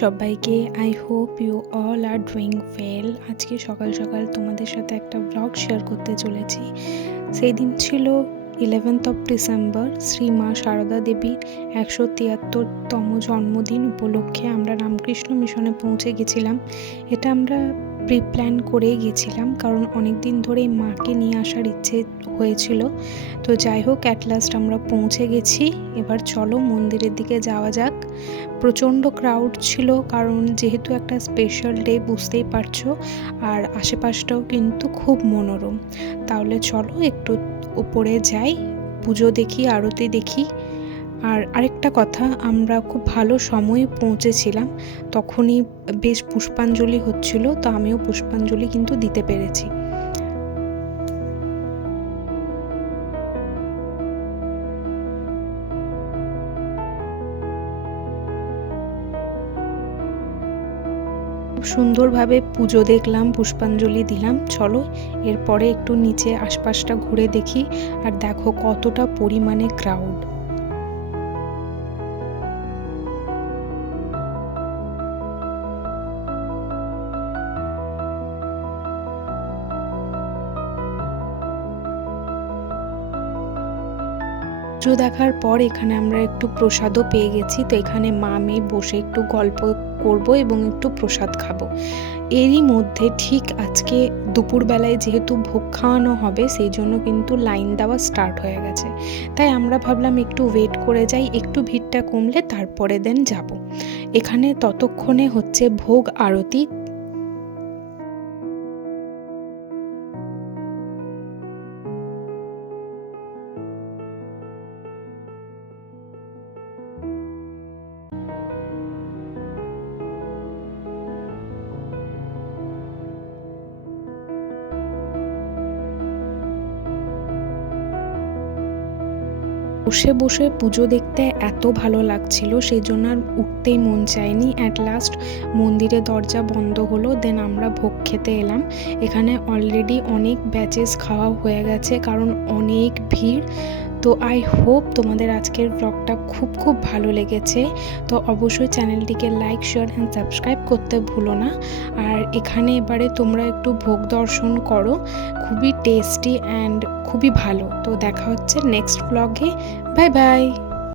সবাইকে, I hope you all are doing well. আজকে সকাল সকাল তোমাদের সাথে একটা ব্লগ শেয়ার করতে চলেছি। সেই দিন ছিল 11th অফ ডিসেম্বর, শ্রী মা সারদা দেবীর 173তম জন্মদিন উপলক্ষে আমরা রামকৃষ্ণ মিশনে পৌঁছে গেছিলাম। এটা আমরা প্রি প্ল্যান করেই গেছিলাম, কারণ অনেক দিন ধরেই মাকে নিয়ে আসার ইচ্ছে হয়েছিল। তো যাই হোক, অ্যাট লাস্ট আমরা পৌঁছে গেছি। এবার চলো মন্দিরের দিকে যাওয়া যাক। প্রচণ্ড ক্রাউড ছিল, কারণ যেহেতু একটা স্পেশাল ডে, বুঝতেই পারছো, আর আশেপাশটাও কিন্তু খুব মনোরম। তাহলে চলো একটু উপরে যাই, পুজো দেখি, আরতি দেখি। আর আরেকটা কথা, আমরা খুব ভালো সময়ে পৌঁছেছিলাম, তখনই বেশ পুষ্পাঞ্জলি হচ্ছিল, তো আমিও পুষ্পাঞ্জলি কিন্তু দিতে পেরেছি। সুন্দরভাবে পুজো দেখলাম, পুষ্পাঞ্জলি দিলাম। চলো এরপরে একটু নিচে আশপাশটা ঘুরে দেখি। আর দেখো কতটা পরিমাণে ক্রাউড। পুজো দেখার পর এখানে আমরা একটু প্রসাদও পেয়ে গেছি। তো এখানে মা মেয়ে বসে একটু গল্প করব এবং একটু প্রসাদ খাবো। এরই মধ্যে ঠিক আজকে দুপুরবেলায় যেহেতু ভোগ খাওয়ানো হবে, সেই জন্য কিন্তু লাইন দেওয়া স্টার্ট হয়ে গেছে। তাই আমরা ভাবলাম একটু ওয়েট করে যাই, একটু ভিড়টা কমলে তারপরে দেন যাব। এখানে ততক্ষণে হচ্ছে ভোগ আরতি। বসে বসে পুজো দেখতে এত ভালো লাগছিল, সেই জন্য আর উঠতেই মন চায়নি। অ্যাট লাস্ট মন্দিরে দরজা বন্ধ হলো, দেন আমরা ভোগ খেতে এলাম। এখানে অলরেডি অনেক ব্যাচেস খাওয়া হয়ে গেছে, কারণ অনেক ভিড়। তো আই হোপ তোমাদের আজকের ব্লগটা খুব ভালো লেগেছে। তো অবশ্যই চ্যানেলটিকে লাইক, শেয়ার অ্যান্ড সাবস্ক্রাইব করতে ভুলো না। আর এখানে এবারে তোমরা একটু ভোগ দর্শন করো, খুবই টেস্টি অ্যান্ড খুবই ভালো। তো দেখা হচ্ছে নেক্সট ব্লগে। Bye bye.